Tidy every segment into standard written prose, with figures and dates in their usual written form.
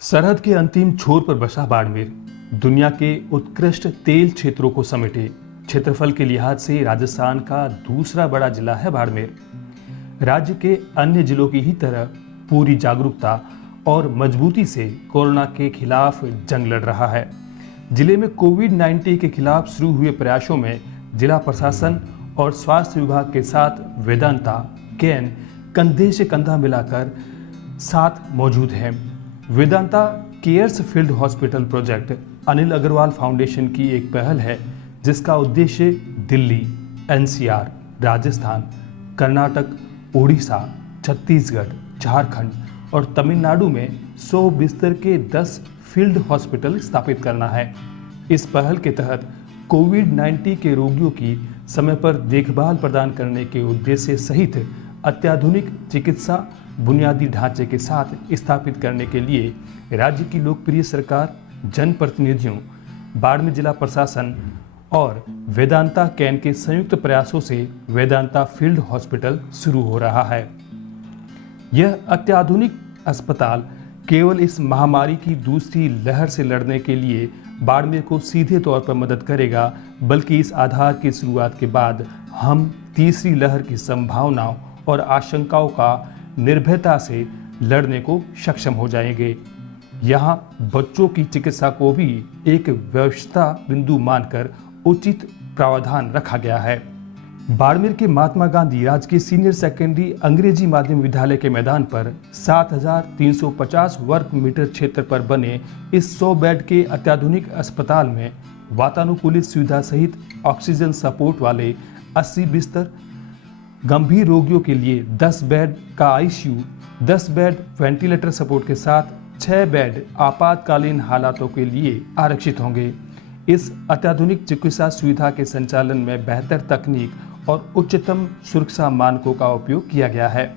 सरहद के अंतिम छोर पर बसा बाड़मेर दुनिया के उत्कृष्ट तेल क्षेत्रों को समेटे क्षेत्रफल के लिहाज से राजस्थान का दूसरा बड़ा जिला है बाड़मेर। राज्य के अन्य जिलों की ही तरह पूरी जागरूकता और मजबूती से कोरोना के खिलाफ जंग लड़ रहा है। जिले में कोविड-19 के खिलाफ शुरू हुए प्रयासों में जिला प्रशासन और स्वास्थ्य विभाग के साथ वेदांता केन कंधे से कंधा मिलाकर साथ मौजूद है। Vedanta Cares field hospital project Anil Agarwal foundation की एक पहल है, जिसका उद्देश्य दिल्ली, एनसीआर, राजस्थान, कर्नाटक, उड़ीसा, छत्तीसगढ़, झारखंड और तमिलनाडु में 100 बिस्तर के 10 फील्ड हॉस्पिटल स्थापित करना है। इस पहल के तहत कोविड-19 के रोगियों की समय पर देखभाल प्रदान करने के उद्देश्य सहित अत्याधुनिक चिकित्सा बुनियादी ढांचे के साथ स्थापित करने के लिए राज्य की लोकप्रिय सरकार, जनप्रतिनिधियों, बाड़मेर जिला प्रशासन और वेदांता कैन के संयुक्त प्रयासों से वेदांता फील्ड हॉस्पिटल शुरू हो रहा है। यह अत्याधुनिक अस्पताल केवल इस महामारी की दूसरी लहर से लड़ने के लिए बाड़मेर को सीधे तौर पर मदद करेगा, बल्कि इस आधार की शुरुआत के बाद हम तीसरी लहर की संभावनाओं और आशंकाओं का निर्भयता से लड़ने को सक्षम हो जाएंगे। यहाँ बच्चों की चिकित्सा को भी एक व्यवस्था बिंदु मानकर उचित प्रावधान रखा गया है। बाड़मेर के महात्मा गांधी राजकीय सीनियर सेकेंडरी अंग्रेजी माध्यम विद्यालय के मैदान पर 7,350 वर्ग मीटर क्षेत्र पर बने इस 100 बेड के अत्याधुनिक अस्पताल में वातानुकूलित सुविधा सहित ऑक्सीजन सपोर्ट वाले 80 बिस्तर, गंभीर रोगियों के लिए 10 बेड का आईसीयू, 10 बेड वेंटिलेटर सपोर्ट के साथ 6 बेड आपातकालीन हालातों के लिए आरक्षित होंगे। इस अत्याधुनिक चिकित्सा सुविधा के संचालन में बेहतर तकनीक और उच्चतम सुरक्षा मानकों का उपयोग किया गया है।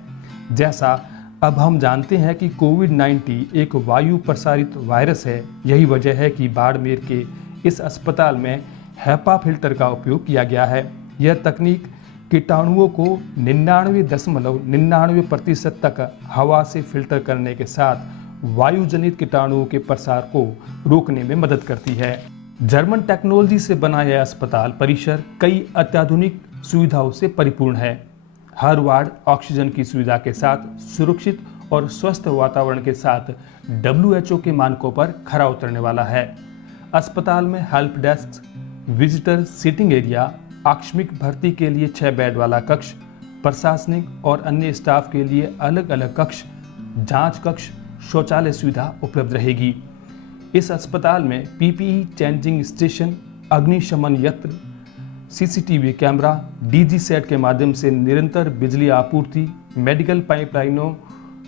जैसा अब हम जानते हैं कि कोविड-19 एक वायु प्रसारित वायरस है। यही वजह है कि बाड़मेर के इस अस्पताल में हैपा फिल्टर का उपयोग किया गया है। यह तकनीक कीटाणुओं को 99.99% तक हवा से फिल्टर करने के साथ वायु जनित कीटाणुओं के प्रसार को रोकने में मदद करती है। जर्मन टेक्नोलॉजी से बना यह अस्पताल परिसर कई अत्याधुनिक सुविधाओं से परिपूर्ण है। हर वार्ड ऑक्सीजन की सुविधा के साथ सुरक्षित और स्वस्थ वातावरण के साथ WHO के मानकों पर खरा उतरने वाला है। अस्पताल में help desk, visitor seating area, आकस्मिक भर्ती के लिए 6 बेड वाला कक्ष, प्रशासनिक और अन्य स्टाफ के लिए अलग अलग कक्ष, जांच कक्ष, शौचालय सुविधा उपलब्ध रहेगी। इस अस्पताल में PPE चेंजिंग स्टेशन, अग्निशमन यंत्र, CCTV कैमरा, DG सेट के माध्यम से निरंतर बिजली आपूर्ति, मेडिकल पाइपलाइनों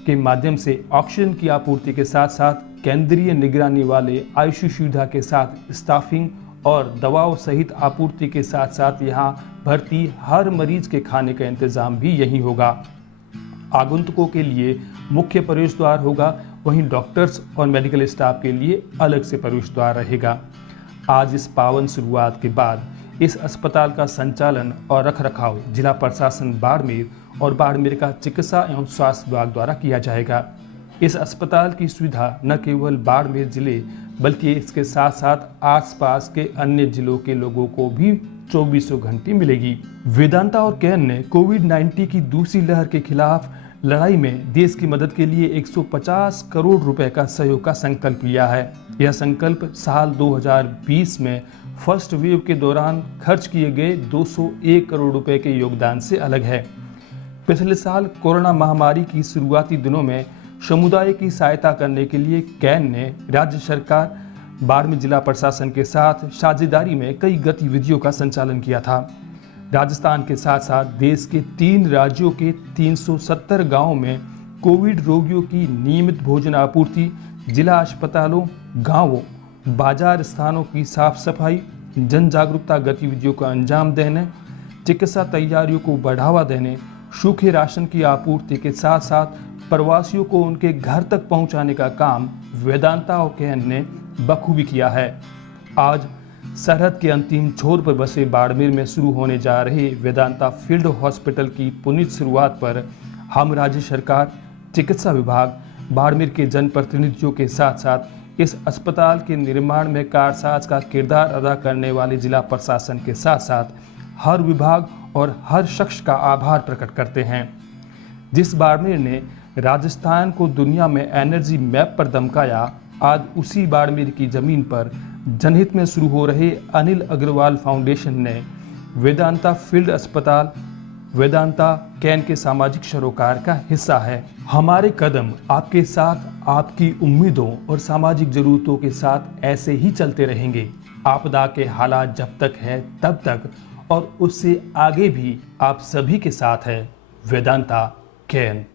के माध्यम से ऑक्सीजन की आपूर्ति के साथ साथ केंद्रीय निगरानी वाले आईसीयू सुविधा के साथ स्टाफिंग और दवाओं सहित आपूर्ति के साथ साथ यहाँ भर्ती हर मरीज के खाने का इंतजाम भी यहीं होगा। आगंतुकों के लिए मुख्य प्रवेश द्वार होगा, वहीं डॉक्टर्स और मेडिकल स्टाफ के लिए अलग से प्रवेश द्वार रहेगा। आज इस पावन शुरुआत के बाद इस अस्पताल का संचालन और रखरखाव जिला प्रशासन बाड़मेर और बाड़मेर का चिकित्सा एवं स्वास्थ्य विभाग द्वारा किया जाएगा। इस अस्पताल की सुविधा न केवल बाड़मेर जिले बल्कि इसके साथ साथ आसपास के अन्य जिलों के लोगों को भी 24 घंटे मिलेगी। वेदांता और कैन ने कोविड-19 की दूसरी लहर के खिलाफ लड़ाई में देश की मदद के लिए 150 करोड़ रुपए का सहयोग का संकल्प लिया है। यह संकल्प साल 2020 में फर्स्ट वेव के दौरान खर्च किए गए 201 करोड़ रुपए के योगदान से अलग है। पिछले साल कोरोना महामारी की शुरुआती दिनों में समुदाय की सहायता करने के लिए कैन ने राज्य सरकार, बाड़मेर जिला प्रशासन के साथ साझेदारी में कई गतिविधियों का संचालन किया था। राजस्थान के साथ साथ देश के 3 राज्यों के 370 गांवों में कोविड रोगियों की नियमित भोजन आपूर्ति, जिला अस्पतालों, गांवों, बाजार स्थानों की साफ सफाई, जन जागरूकता गतिविधियों को अंजाम देने, चिकित्सा तैयारियों को बढ़ावा देने, सूखे राशन की आपूर्ति के साथ साथ प्रवासियों को उनके घर तक पहुंचाने का काम वेदांता और कैन ने बखूबी किया है। आज सरहद के अंतिम छोर पर बसे बाड़मेर में शुरू होने जा रहे वेदांता फील्ड हॉस्पिटल की पुनीत शुरुआत पर हम राज्य सरकार, चिकित्सा विभाग, बाड़मेर के जनप्रतिनिधियों के साथ साथ इस अस्पताल के निर्माण में कारसाज का किरदार अदा करने वाले जिला प्रशासन के साथ साथ हर विभाग और हर शख्स का आभार प्रकट करते हैं। जिस बाड़मेर ने राजस्थान को दुनिया में एनर्जी मैप पर दमकाया, आज उसी बाड़मेर की जमीन पर जनहित में शुरू हो रहे अनिल अग्रवाल फाउंडेशन ने वेदांता फील्ड अस्पताल वेदांता कैन के सामाजिक सरोकार का हिस्सा है। हमारे कदम आपके साथ, आपकी उम्मीदों और सामाजिक जरूरतों के साथ ऐसे ही चलते रहेंगे। आपदा के हालात जब तक है तब तक और उससे आगे भी आप सभी के साथ है वेदांता कैन।